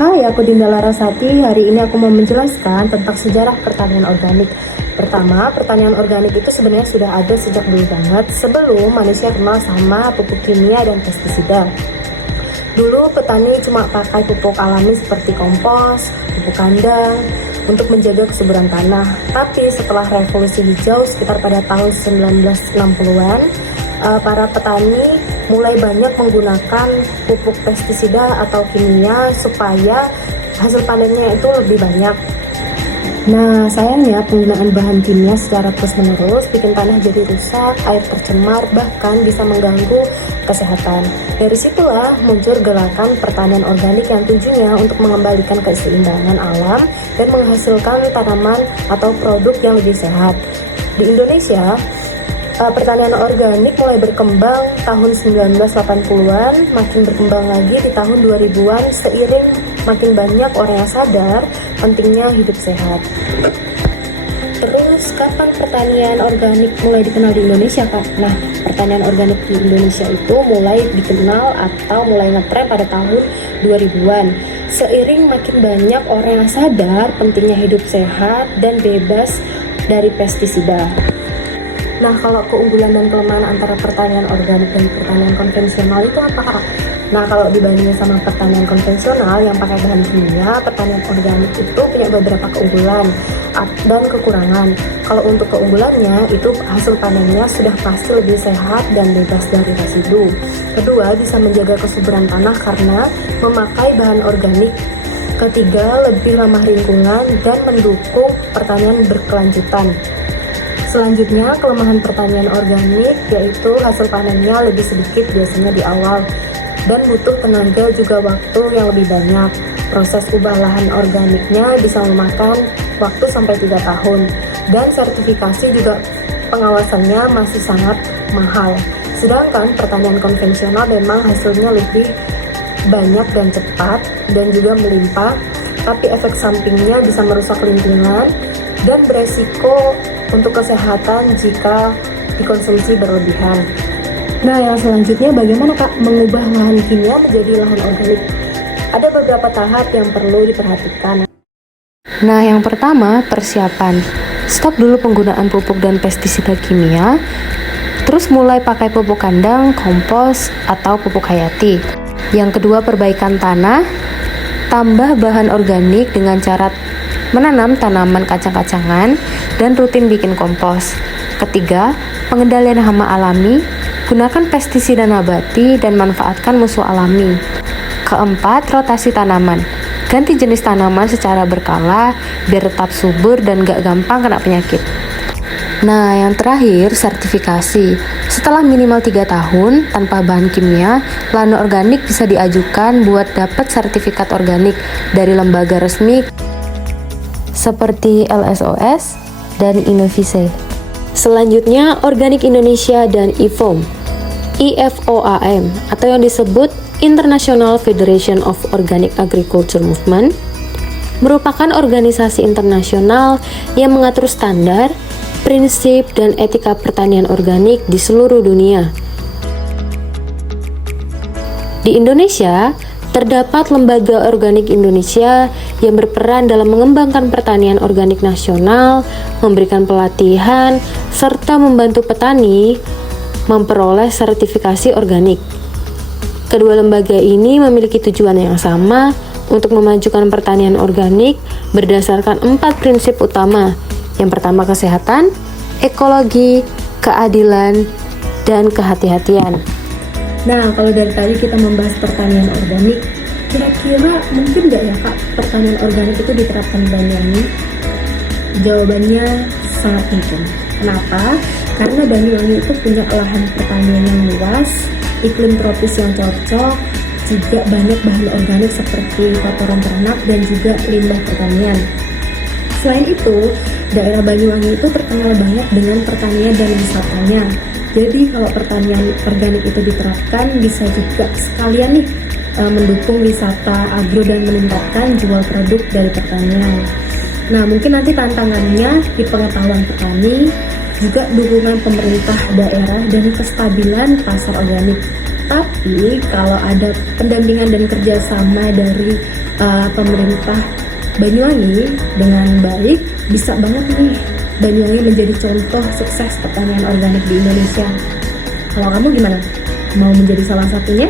Hai, aku Dinda Larasati. Hari ini aku mau menjelaskan tentang sejarah pertanian organik. Pertama, pertanian organik itu sebenarnya sudah ada sejak dulu banget, sebelum manusia kenal sama pupuk kimia dan pestisida. Dulu petani cuma pakai pupuk alami seperti kompos, pupuk kandang, untuk menjaga kesuburan tanah. Tapi setelah revolusi hijau sekitar pada tahun 1960-an, para petani mulai banyak menggunakan pupuk pestisida atau kimia supaya hasil panennya itu lebih banyak. Nah, sayangnya penggunaan bahan kimia secara terus-menerus bikin tanah jadi rusak, air tercemar, bahkan bisa mengganggu kesehatan. Dari situlah muncul gerakan pertanian organik yang tujuannya untuk mengembalikan keseimbangan alam dan menghasilkan tanaman atau produk yang lebih sehat. Di Indonesia, pertanian organik mulai berkembang tahun 1980-an, makin berkembang lagi di tahun 2000-an seiring makin banyak orang yang sadar pentingnya hidup sehat. Terus, kapan pertanian organik mulai dikenal di Indonesia, Kak? Nah, pertanian organik di Indonesia itu mulai dikenal atau mulai ngetren pada tahun 2000-an. Seiring makin banyak orang yang sadar pentingnya hidup sehat dan bebas dari pestisida. Nah, kalau keunggulan dan kelemahan antara pertanian organik dan pertanian konvensional itu apa, Kak? Nah, kalau dibandingin sama pertanian konvensional yang pakai bahan kimia, pertanian organik itu punya beberapa keunggulan dan kekurangan. Kalau untuk keunggulannya, itu hasil panennya sudah pasti lebih sehat dan bebas dari residu. Kedua, bisa menjaga kesuburan tanah karena memakai bahan organik. Ketiga, lebih ramah lingkungan dan mendukung pertanian berkelanjutan. Selanjutnya, kelemahan pertanian organik yaitu hasil panennya lebih sedikit biasanya di awal dan butuh tenaga juga waktu yang lebih banyak. Proses ubah lahan organiknya bisa memakan waktu sampai 3 tahun dan sertifikasi juga pengawasannya masih sangat mahal. Sedangkan pertanian konvensional memang hasilnya lebih banyak dan cepat dan juga melimpah, tapi efek sampingnya bisa merusak lingkungan dan beresiko untuk kesehatan jika dikonsumsi berlebihan. Nah, yang selanjutnya bagaimana, Kak, mengubah lahan kimia menjadi lahan organik? Ada beberapa tahap yang perlu diperhatikan. Nah, yang pertama, persiapan. Stop dulu penggunaan pupuk dan pestisida kimia, terus mulai pakai pupuk kandang, kompos, atau pupuk hayati. Yang kedua, perbaikan tanah. Tambah bahan organik dengan cara menanam tanaman kacang-kacangan dan rutin bikin kompos. Ketiga, pengendalian hama alami. Gunakan pestisida nabati dan manfaatkan musuh alami. Keempat, rotasi tanaman. Ganti jenis tanaman secara berkala biar tetap subur dan gak gampang kena penyakit. Nah, yang terakhir, sertifikasi. Setelah minimal 3 tahun tanpa bahan kimia, lahan organik bisa diajukan buat dapat sertifikat organik dari lembaga resmi seperti LSOS dan Innovise. Selanjutnya, Organik Indonesia dan IFOAM atau yang disebut International Federation of Organic Agriculture Movement merupakan organisasi internasional yang mengatur standar, prinsip, dan etika pertanian organik di seluruh dunia. Di Indonesia, terdapat Lembaga Organik Indonesia yang berperan dalam mengembangkan pertanian organik nasional, memberikan pelatihan, serta membantu petani memperoleh sertifikasi organik. Kedua lembaga ini memiliki tujuan yang sama untuk memajukan pertanian organik berdasarkan 4 prinsip utama. Yang pertama, kesehatan, ekologi, keadilan, dan kehati-hatian. Nah, kalau dari tadi kita membahas pertanian organik, kira-kira mungkin nggak ya, Kak, pertanian organik itu diterapkan di Banyuwangi? Jawabannya sangat mungkin. Kenapa? Karena Banyuwangi itu punya lahan pertanian yang luas, iklim tropis yang cocok, juga banyak bahan organik seperti kotoran ternak dan juga limbah pertanian. Selain itu, daerah Banyuwangi itu terkenal banget dengan pertanian dan wisatanya. Jadi kalau pertanian organik itu diterapkan, bisa juga sekalian nih mendukung wisata agro dan meningkatkan jual produk dari pertanian. Nah, mungkin nanti tantangannya di pengetahuan petani, juga dukungan pemerintah daerah dan kestabilan pasar organik. Tapi kalau ada pendampingan dan kerjasama dari pemerintah Banyuwangi dengan baik, bisa banget nih Banyuwangi menjadi contoh sukses pertanian organik di Indonesia. Kalau kamu gimana? Mau menjadi salah satunya?